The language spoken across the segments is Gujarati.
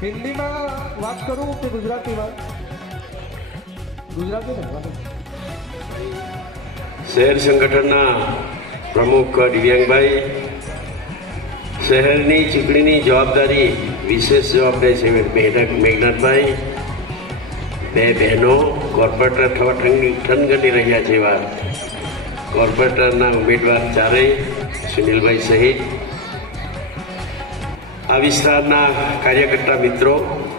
વાત કરું કે ગુજરાતીમાં ગુજરાતી શહેર સંગઠનના પ્રમુખ દિવ્યાંગભાઈ, શહેરની ચૂંટણીની જવાબદારી વિશેષ જવાબદારી છે મેઘનાથ મેઘનાથભાઈ. બે બહેનો કોર્પોરેટર થવા ઠનગની રહ્યા છે એવા કોર્પોરેટરના ઉમેદવાર ચારેય, સુનિલભાઈ સહિત આ વિસ્તારના કાર્યકર્તા મિત્રો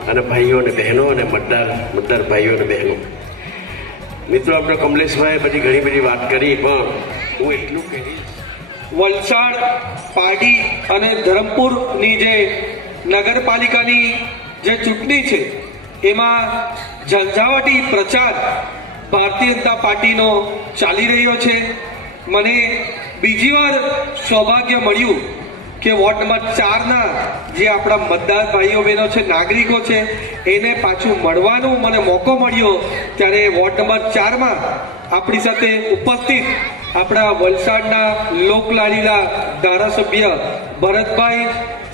અને ભાઈઓ અને બહેનો અને મતદાર મતદાર ભાઈઓ અને બહેનો. મિત્રો, આપણે કમલેશભાઈ બધી ઘણી બધી વાત કરી, પણ હું એટલું કહીશ. વલસાડ પાડી અને ધરમપુરની જે નગરપાલિકાની જે ચૂંટણી છે, એમાં ઝંઝાવટી પ્રચાર ભારતીય જનતા પાર્ટીનો ચાલી રહ્યો છે. મને બીજી વાર સૌભાગ્ય મળ્યું કે વોર્ડ નંબર ચારના જે આપણા મતદાર ભાઈઓ બહેનો છે, નાગરિકો છે, એને પાછું મળવાનો મને મોકો મળ્યો ત્યારે વોર્ડ નંબર ચારમાં આપણી સાથે ઉપસ્થિત આપણા વલસાડના લોકલાડીલા ધારાસભ્ય ભરતભાઈ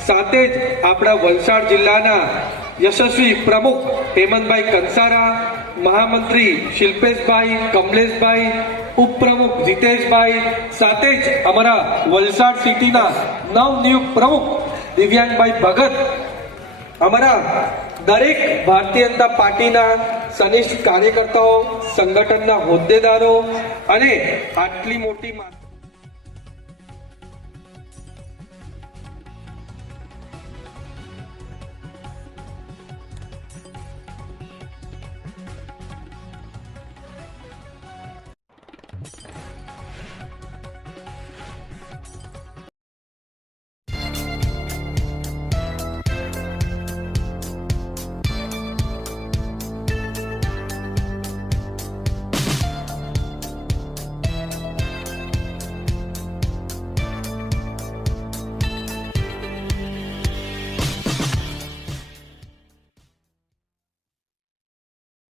સાથે જ આપણા વલસાડ જિલ્લાના યશસ્વી પ્રમુખ હેમંતભાઈ કંસારા મહામંત્રી શિલ્પેશભાઈ, કમલેશભાઈ, ઉપપ્રમુખ જીતેશભાઈ, સાથે જ અમારા વલસાડ સિટીના નવનિયુક્ત પ્રમુખ દિવ્યાંગભાઈ ભગત, અમારા દરેક ભારતીય જનતા પાર્ટીના સનિષ્ઠ કાર્યકર્તાઓ, સંગઠનના હોદ્દેદારો અને આટલી મોટી